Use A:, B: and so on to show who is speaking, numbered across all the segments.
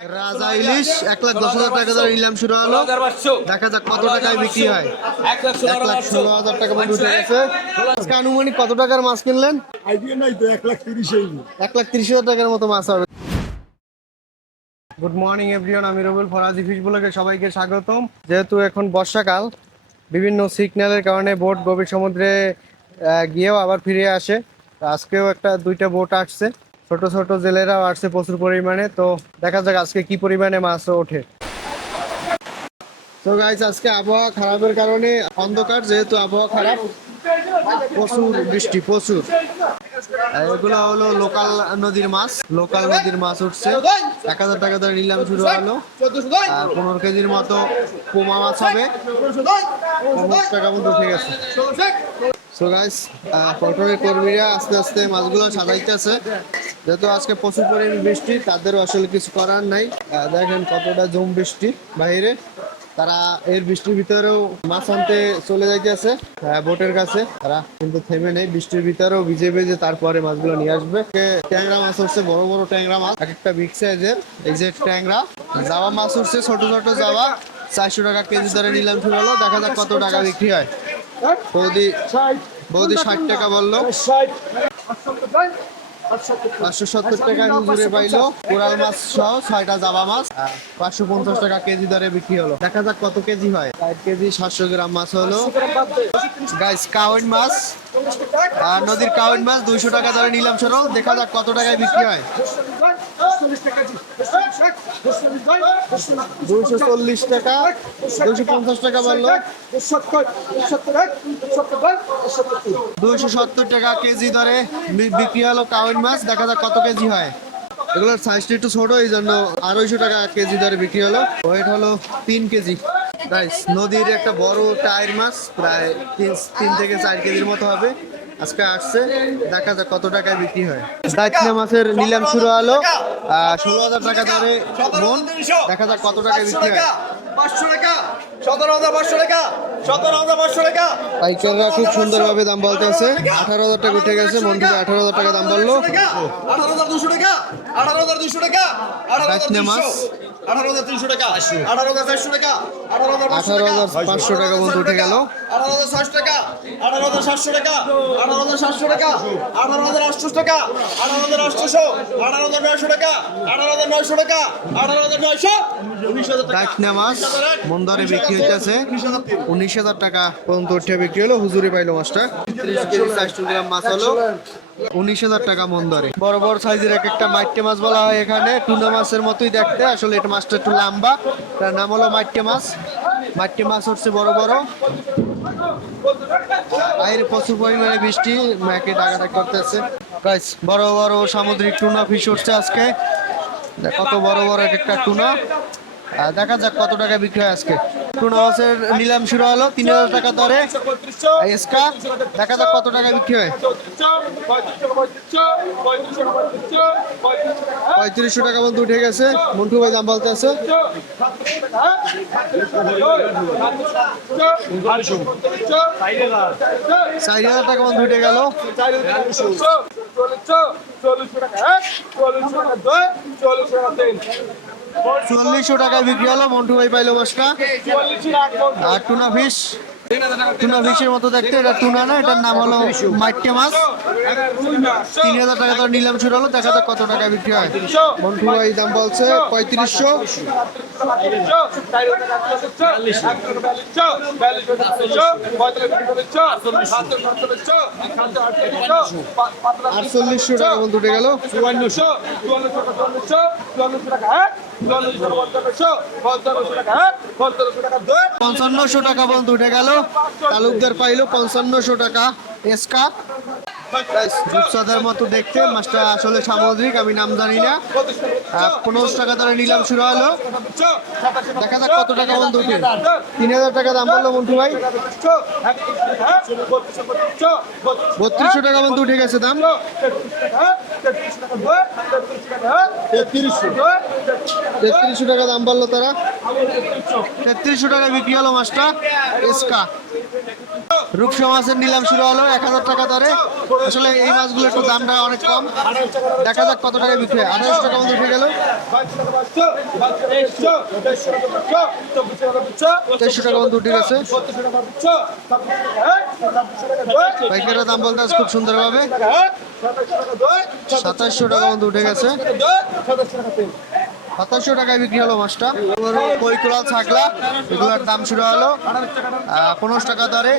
A: রাজা ইলিশ এক লাখ দশ হাজার টাকা ধরে নিলাম শুরু হলো। দেখা যাক কত টাকায় বিক্রি হয়। এক লাখ ষোলো হাজার টাকা উঠে গেছে। আজকে আনুমানিক কত টাকার মাছ কিনলেন?
B: আইডিয়া নাই তো এক লাখ তিরিশেই
A: এক লাখ তিরিশ হাজার টাকার মতো মাছ হবে। গুড মর্নিং এভরিওয়ান আমি রবুল ফরাজি ফিশ ব্লগে সবাইকে স্বাগতম। যেহেতু এখন বর্ষাকাল বিভিন্ন সিগন্যালের কারণে বোট গভীর সমুদ্রে গিয়েও আবার ফিরে আসে। আজকেও একটা দুইটা বোট আসছে। ছোট ছোট জেলেরাও আসছে প্রচুর পরিমাণে, তো দেখা যাক আজকে কি পরিমাণে মাছ ওঠে। তো গাইজ আজকে আবহাওয়া খারাপের কারণে অন্ধকার, যেহেতু আবহাওয়া খারাপ, প্রচুর বৃষ্টি, প্রচুর। এগুলো হলো লোকাল নদীর মাছ লোকাল নদীর মাছ উঠছে। এক হাজার টাকা ধরে নিলাম শুরু হলো। পনেরো কেজির মতো পোমা মাছ হবে। পনেরো টাকা মতো উঠে গেছে। সো গাইস পটরের কর্মীরা আস্তে আস্তে মাছগুলো সাজাইতেছে। যেহেতু আজকে প্রচুর পরিমাণ বৃষ্টি, তাদেরও আসলে কিছু করার নাই। দেখেন কতটা জম বৃষ্টি বাইরে। তারা এর বৃষ্টির ভিতরেও মাছ আনতে চলে যাইতেছে বোটের কাছে। তারা কিন্তু থেমে নেই, বৃষ্টির ভিতরেও ভিজে ভিজে তারপরে মাছগুলো নিয়ে আসবে। ট্যাংরা মাছ হচ্ছে, বড় বড় ট্যাংরা মাছ। এক একটা বিগ সাইজের এই যে ট্যাংরা। জাবা মাছ উঠছে ছোট ছোট জাবা। চারশো টাকা কেজি ধরে নিলাম শুরু হলো। দেখা যাক কত টাকা বিক্রি হয়। বৌদি বৌদি ষাট টাকা বলল। পাঁচশো সত্তর টাকা। হুজুরে পাইলো। কোরাল মাছ সহ ছয়টা জাবা মাছ। পাঁচশো পঞ্চাশ টাকা কেজি দরে বিক্রি হলো। দেখা যাক কত কেজি হয়। এক কেজি সাতশো গ্রাম মাছ হলো। গাইস কাউন মাছ। আর নদীর কাউন মাছ দুইশো টাকা দরে নিলাম সরো দেখা যাক কত টাকায় বিক্রি হয়। দুইশো চল্লিশ টাকা, দুইশো পঞ্চাশ টাকা বলল দুইশো সত্তর টাকা কেজি বি- বিক্রি হলো কাউন মাছ। দেখা যাক কত কেজি হয়। এগুলোর সাইজটা একটু ছোট এই জন্য আড়াইশো টাকা কেজি ধরে বিক্রি হলো। ওয়েট হলো তিন কেজি। গাইস নদীর একটা বড় টায়ার মাছ প্রায় তিন তিন থেকে চার কেজির মতো হবে। আজকে আসছে দেখা যাক কত টাকায় বিক্রি হয়। দাইতনা মাছের নিলাম শুরু হলো। ষোলো হাজার টাকা দরে মন। দেখা যাক কত টাকায় বিক্রি হয়।
C: পাঁচশো টাকা সতেরো হাজার পাঁচশো টাকা সতেরো হাজার পাঁচশো টাকা
A: পাইকাররা খুব সুন্দরভাবে দাম বলতেছে। আঠারো হাজার টাকা উঠে গেছে মন্টু আঠারো হাজার টাকা দাম বলল।
C: আঠারো হাজার দুশো টাকা আঠারো হাজার দুশো টাকা আঠারো হাজার
A: মাছ।
C: আঠারো হাজার তিনশো টাকা আঠারো হাজার চারশো টাকা আঠারো হাজার পাঁচশো টাকা
A: পাঁচশো উঠে গেল
C: আঠারো হাজার ছয়শো টাকা আঠারো হাজার সাতশো টাকা আঠারো হাজার সাতশো টাকা আঠারো হাজার আটশো টাকা আঠারো হাজার আটশোশো আঠারো হাজার নয়শো টাকা আঠারো হাজার নয়শো টাকা আঠারো হাজার নয়শো
A: মাছ মন দরে বিক্রি হইতেছে উনিশ হাজার টাকা পর্যন্ত উঠে বিক্রি হলো হুজুরি পাইলো মাছটা ত্রিশ কেজি চারশো গ্রাম মাছ হলো উনিশ হাজার টাকা বড় বড় সাইজের এক একটা মাইটে মাছ বলা হয় এখানে। টুনা মাছের মতোই দেখতে। আসলে এটা মাছটা একটু লম্বা। তার নাম হলো মাইটে মাছ। মাছ হচ্ছে বড় বড়। বাইরে প্রচুর পরিমাণে বৃষ্টি করতেছে। বড় বড় সামুদ্রিক টুনা ফিশ আজকে। কত বড় বড় এক একটা টুনা। দেখা যাক কত টাকা বিক্রি হয় আজকে। মাছের নিলাম শুরু হলো, তিন হাজার টাকা দরে। এসকা দেখা যাক কত টাকা বিক্রি হয়। পঁয়ত্রিশশো টাকা মতো উঠে গেছে। মন্টু ভাই দাম বলতে আছে। চার হাজার টাকা মতো উঠে গেল। চল্লিশশো টাকায় বিক্রি হলো। মন্টু ভাই পাইলো মাছটা আর টুনা ফিশ। টুনা ফিশের মতো দেখতে। এটা টুনা না, এটার নাম হলো মাইটে মাছ। তিন হাজার টাকা ধরে নিলাম, শুরু হলো। দেখা যাক কত টাকা বিক্রি হয়। মন্টু ভাই দাম বলছে পঁয়ত্রিশশো। আটচল্লিশশো টাকা মতো উঠে গেল।
B: চুয়ান্নশো চুয়ান্নশো টাকা পঞ্চান্নশো টাকা
A: পর্যন্ত উঠে গেল। তালুকদার পাইলো পঞ্চান্নশো টাকা। এসকা রূপসাদার মতো দেখতে। মাছটা আসলে সামুদ্রিক, আমি নাম জানি না। পনেরোশো টাকা ধরে নিলাম, শুরু হলো। দেখা যাক কত টাকা পর্যন্ত উঠে তিন হাজার টাকা দাম বলল মন্টু ভাই। বত্রিশশো টাকা পর্যন্ত উঠে গেছে দাম। তেত্রিশশো টাকা দাম বলল তারা। তেত্রিশশো টাকা বিক্রি হলো মাছটা। এসকা। রূপসা মাছের নিলাম শুরু হলো, এক হাজার টাকা দরে। আসলে এই মাছগুলো একটু দামটা অনেক কম। দেখা যাক কত টাকায় বিক্রি হয়। আঠারোশো টাকা মতো উঠে গেল। তেইশশো টাকা মতো উঠে গেছে। পাইকারের দাম বলতে আছে খুব সুন্দরভাবে। সাতাশশো টাকা মতো উঠে গেছে। সাতাশশো টাকায় বিক্রি হলো মাছটা। পরিকুলাল ছাগলা এগুলোর দাম শুরু হলো পনেরোশো টাকা দরে।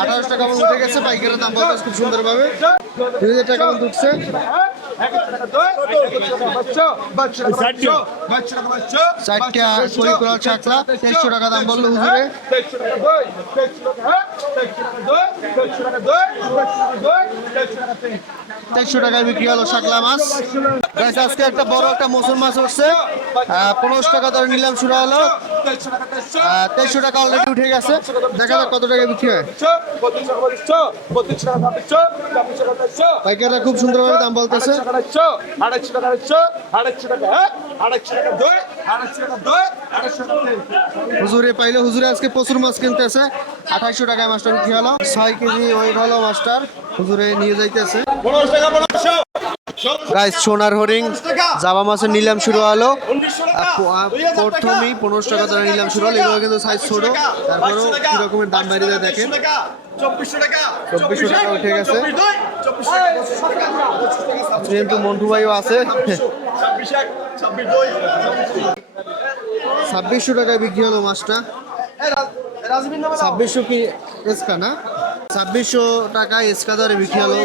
A: আঠারোশো টাকা মতো উঠে গেছে পাইকারের দাম বলতে খুব সুন্দরভাবে। দুই হাজার টাকা মতো উঠছে। চারটা ছাগলা তেইশশো টাকা দাম বলল হুজুরে। তেইশশো টাকায় বিক্রি হলো শাকলা মাছ। আজকে একটা বড় একটা মসুর মাছ উঠছে। পনেরোশো টাকা ধরে নিলাম, শুরু হলো। তেইশশো টাকা অলরেডি উঠে গেছে। দেখা যাক কত টাকা বিক্রি হয়। পাইকাররা খুব সুন্দরভাবে দাম বলতেছে। হুজুরে পাইলে, হুজুরে আজকে প্রচুর মাছ কিনতেছে। আঠাইশো টাকায় মাছটা বিক্রি হলো। ছয় কেজি ওয়েট হলো মাছটার। হুজুরে নিয়ে যাইতেছে। গাইস সোনার হরিং জাবা মাছের নিলাম শুরু হলো। প্রথমেই পনেরোশো টাকা ধরে নিলাম শুরু হলো এগুলো কিন্তু সাইজ ছোট। তারপরেও কি রকমের দাম বাড়িয়ে দেখেন।
C: চব্বিশশো টাকা
A: উঠে গেছে। কিন্তু মন্টু ভাইও আছে। ছাব্বিশশো টাকায় বিক্রি হলো মাছটা। ছাব্বিশশো কি না? ছাব্বিশশো টাকা এসকা দরে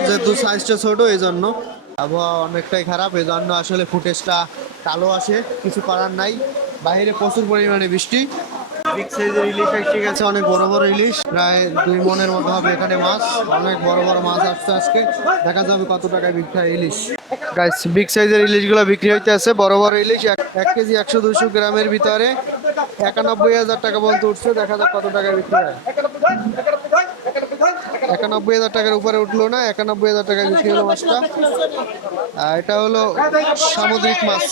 A: যেহেতু সাইজটা ছোট এই জন্য আবহাওয়া অনেকটাই খারাপ এই জন্য আসলে ফুটেজটা কালো আসে, কিছু করার নাই। বাইরে প্রচুর পরিমাণে বৃষ্টি। বিগ সাইজের ইলিশ এসে গেছে, অনেক বড় বড় ইলিশ। প্রায় দুই মনের মতো হবে এখানে মাছ। অনেক বড় বড় মাছ আসছে আজকে। দেখা যাবে কত টাকায় বিক্রি হয় ইলিশ। গাইস বিগ সাইজের ইলিশগুলো বিক্রি হইতে আছে, বড় বড় ইলিশ, এক কেজি একশো দুশো গ্রামের ভিতরে। একানব্বই হাজার টাকা পর্যন্ত উঠছে, দেখা যাক কত টাকায় বিক্রি হয়। একানব্বই হাজার টাকার উপরে উঠল না, একানব্বই হাজার টাকায় বিক্রি হলো মাছটা। এটা হলো সামুদ্রিক মাছ,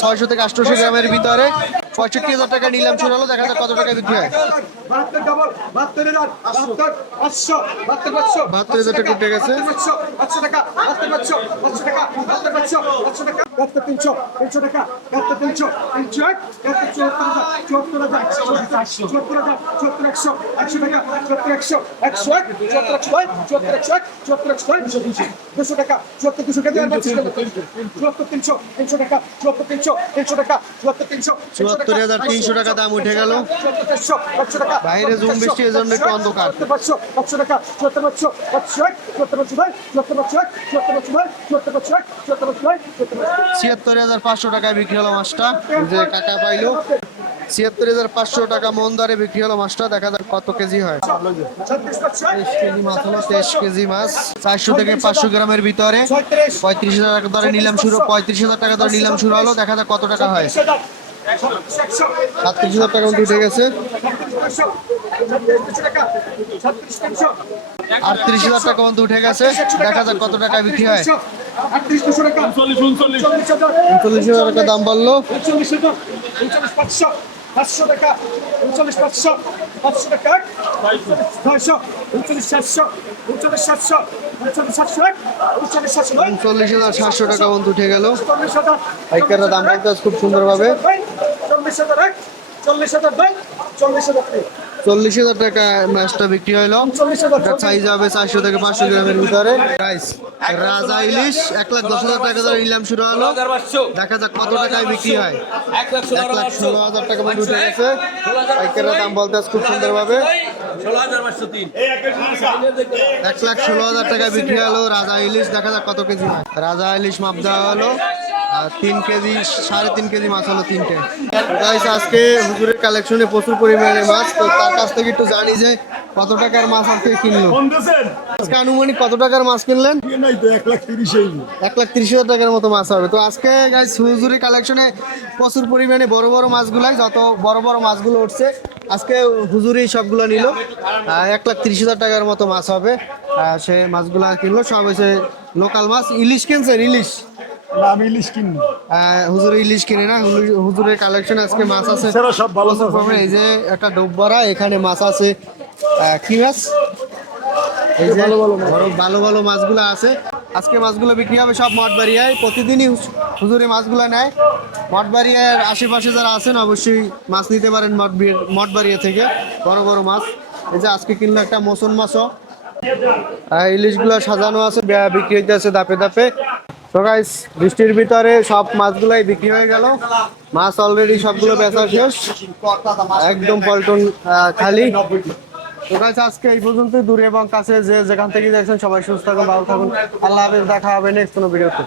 A: ছয়শো থেকে আটশোশো গ্রামের ভিতরে। পঁয়ষট্টি হাজার টাকা নিলাম শুরু হলো দেখা যাক কত টাকা বিক্রি হয়।
B: বাহাত্তর হাজার
A: টাকা উঠে গেছে।
B: টাকা টাকা টাকা তিনশো তিনশো টাকা তিনশো তিনশো এক চুয়াত্তর হাজার চুয়াত্তর হাজার চুয়াত্তর একশো একশো। টাকা চুয়াত্তর একশো একশো এক চুয়াত্তর একশো এক চুয়াত্তর একশো এক চুয়াত্তর একশো এক দুশো টাকা চুয়াত্তর দুশো কেজি আর পঁচিশ টাকা চুয়াত্তর তিনশো তিনশো টাকা চুয়াত্তর তিনশো তিনশো টাকা চুয়াত্তর তিনশো
A: হাজার তিনশো টাকা দাম উঠে গেল। বাইরে জুম বৃষ্টি এজন্য একটু অন্ধকার। ছিয়াত্তর হাজার পাঁচশো টাকায় বিক্রি হলো মাছটা। যে কাকা পাইলো। ছিয়াত্তর হাজার পাঁচশো টাকা মন দরে বিক্রি হলো মাছটা। দেখা যাক কত কেজি হয়। তেইশ কেজি মাছ। কেজি মাছ চারশো থেকে পাঁচশো গ্রামের ভিতরে। পঁয়ত্রিশ হাজার টাকা ধরে নিলাম শুরু পঁয়ত্রিশ হাজার টাকা ধরে নিলাম শুরু হলো। দেখা যাক কত টাকা হয়। সাতত্রিশ হাজার টাকা উঠে গেছে আটত্রিশ হাজার টাকা মতো উঠে গেছে দেখা যাক কত টাকায় বিক্রি হয়
B: টাকা উনচল্লিশ হাজার
A: টাকা দাম
B: উনচল্লিশ পাঁচশো টাকা উনচল্লিশ পাঁচশো পাঁচশো টাকা ছয়শো উনচল্লিশ সাতশো উনচল্লিশ সাতশো উনচল্লিশ
A: হাজার সাতশো টাকা মতো উঠে গেল। পাইকাররা দাম বলতে আছে খুব সুন্দরভাবে।
B: চল্লিশ হাজার
A: টাকা মাছটা বিক্রি হলো সাইজ হবে চারশো থেকে পাঁচশো গ্রামের ভিতরে। Guys, রাজা ইলিশ এক লাখ দশ হাজার টাকা ধরে নিলাম শুরু হলো। দেখা যাক কত টাকায় বিক্রি হয়। এক লাখ ষোলো হাজার টাকা উঠে গেছে। পাইকারের দাম বলতে খুব সুন্দরভাবে। এক লাখ ষোলো হাজার টাকা বিক্রি হলো রাজা ইলিশ দেখা যাক কত কেজি হয়। রাজা ইলিশ মাপ দেওয়া হলো আর তিন কেজি সাড়ে তিন কেজি মাছ হলো তিনটে। গাইস আজকে হুজুরের কালেকশনে প্রচুর পরিমাণে মাছ তো তার কাছ থেকে একটু জানি যে কত টাকার মাছ আজকে কিনলো। আজকে আনুমানিক কত টাকার মাছ কিনলেন? এক লাখ তিরিশ হাজার টাকার মতো মাছ হবে। তো আজকে গাইস হুজুরের কালেকশনে প্রচুর পরিমাণে বড় বড় মাছগুলাই যত বড় বড় মাছগুলো উঠছে আজকে হুজুরি সবগুলো নিল। এক লাখ তিরিশ হাজার টাকার মতো মাছ হবে। সে মাছগুলো কিনলো সব হচ্ছে লোকাল মাছ। ইলিশ কিনছে ইলিশ?
D: আমি ইলিশ কিনি।
A: হুজুর ইলিশ কিনে না হুজুরের কালেকশন আজকে মাছ আছে।
D: সব ভালো
A: এই যে একটা ডোববারা এখানে মাছ আছে কি মাছ? এই যে ভালো ভালো মাছগুলো আছে। আজকে মাছগুলো বিক্রি হবে সব মঠবাড়িয়ায়। প্রতিদিনই হুজ- হুজুরে মাছগুলো নেয়। মঠবাড়িয়ার আশেপাশে যারা আছেন, অবশ্যই মাছ নিতে পারেন মঠবি- মঠবাড়িয়া থেকে। বড় বড় মাছ। এই যে আজকে কিনলো একটা মসুন মাছও। ইলিশগুলো সাজানো আছে বিক্রি হইতে আছে দাপে দাপে তো বৃষ্টির ভিতরে সব মাছগুলাই বিক্রি হয়ে গেল। মাছ অলরেডি সবগুলো বেচা শেষ। একদম পল্টন খালি। তো গাইস আজকে এই পর্যন্তই। দূরে এবং কাছে যে যেখান থেকে দেখছেন, সবাই সুস্থ থাকুন, ভালো থাকুন। আল্লাহ হাফেজ, দেখা হবে নেক্সট কোনো ভিডিওতে